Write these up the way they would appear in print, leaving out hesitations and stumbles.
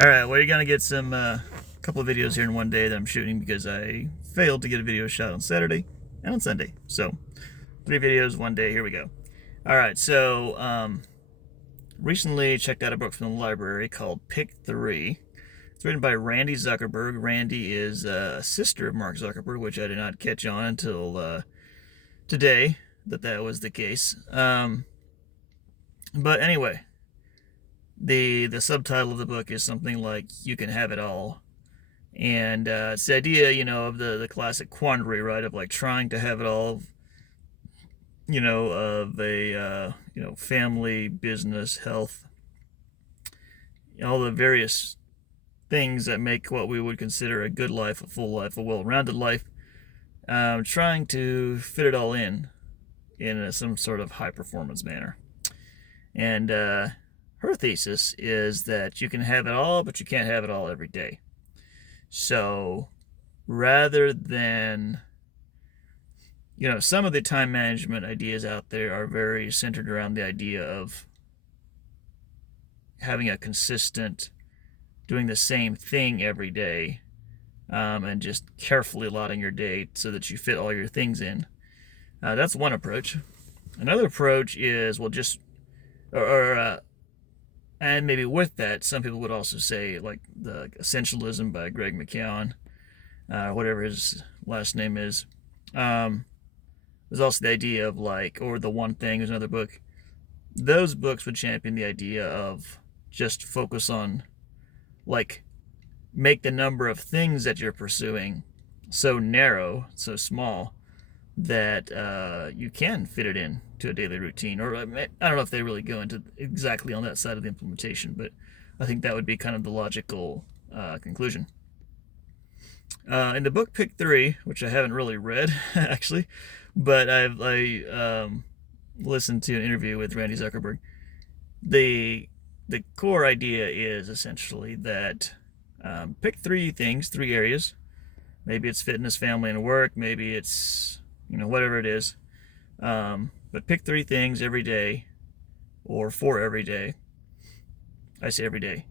Alright, well, you're going to get some couple of videos here in one day that I'm shooting because I failed to get a video shot on Saturday and on Sunday. So, 3 videos, one day. Here we go. Alright, so recently checked out a book from the library called Pick 3. It's written by Randy Zuckerberg. Randy is a sister of Mark Zuckerberg, which I did not catch on until today that was the case. But anyway, the subtitle of the book is something like "You Can Have It All," and it's the idea, of the classic quandary, right, of like trying to have it all, of a family, business, health, all the various things that make what we would consider a good life, a full life, a well-rounded life. Trying to fit it all in some sort of high-performance manner, and her thesis is that you can have it all, but you can't have it all every day. So rather than, some of the time management ideas out there are very centered around the idea of having a consistent, doing the same thing every day, and just carefully allotting your day so that you fit all your things in. That's one approach. Another approach is, well, and maybe with that, some people would also say, like the Essentialism by Greg McKeown, whatever his last name is. There's also the idea of or The One Thing is another book. Those books would champion the idea of just focus on, make the number of things that you're pursuing so narrow, so small, that you can fit it in to a daily routine. Or I don't know if they really go into exactly on that side of the implementation, but I think that would be kind of the logical conclusion. In the book Pick 3, which I haven't really read actually, but I listened to an interview with Randy Zuckerberg. The core idea is essentially that pick 3 things, 3 areas. Maybe it's fitness, family, and work. Maybe it's whatever it is. But pick 3 things every day, or 4 every day. I say every day.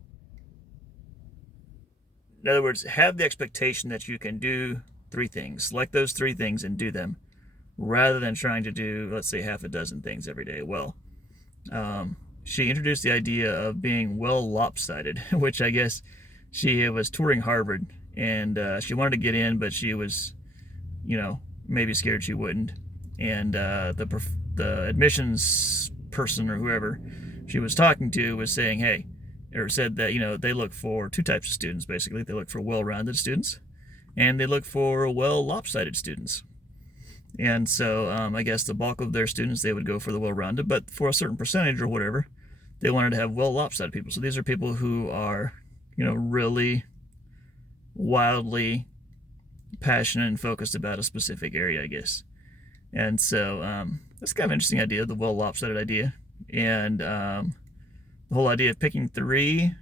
In other words, have the expectation that you can do 3 things. Select those 3 things and do them, rather than trying to do, let's say, half a dozen things every day. Well, she introduced the idea of being well lopsided, which I guess she was touring Harvard, and she wanted to get in, but she was, maybe scared she wouldn't. And the admissions person or whoever she was talking to was saying, said that, they look for 2 types of students, basically. They look for well-rounded students, and they look for well-lopsided students. And so I guess the bulk of their students, they would go for the well-rounded, but for a certain percentage or whatever, they wanted to have well-lopsided people. So these are people who are, really wildly passionate and focused about a specific area, I guess. And so that's kind of an interesting idea, the well-lopsided idea. And the whole idea of picking 3,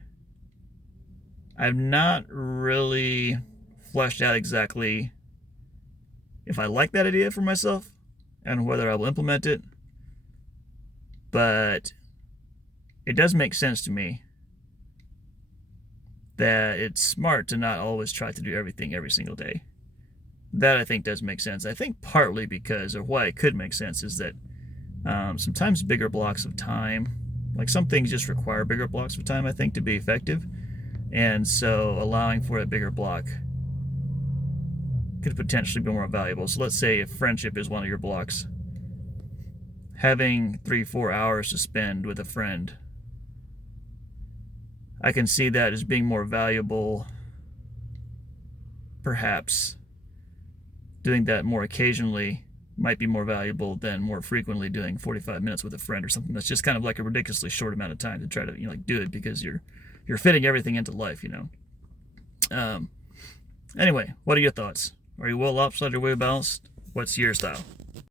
I've not really fleshed out exactly if I like that idea for myself and whether I will implement it. But it does make sense to me that it's smart to not always try to do everything every single day. That, I think, does make sense. I think partly because, or why it could make sense, is that sometimes bigger blocks of time, some things just require bigger blocks of time, I think, to be effective. And so allowing for a bigger block could potentially be more valuable. So let's say if friendship is one of your blocks, having 3-4 hours to spend with a friend, I can see that as being more valuable. Perhaps doing that more occasionally might be more valuable than more frequently doing 45 minutes with a friend or something that's just kind of like a ridiculously short amount of time to try to do it, because you're fitting everything into life. Anyway, what are your thoughts? Are you well lopsided or well balanced? What's your style?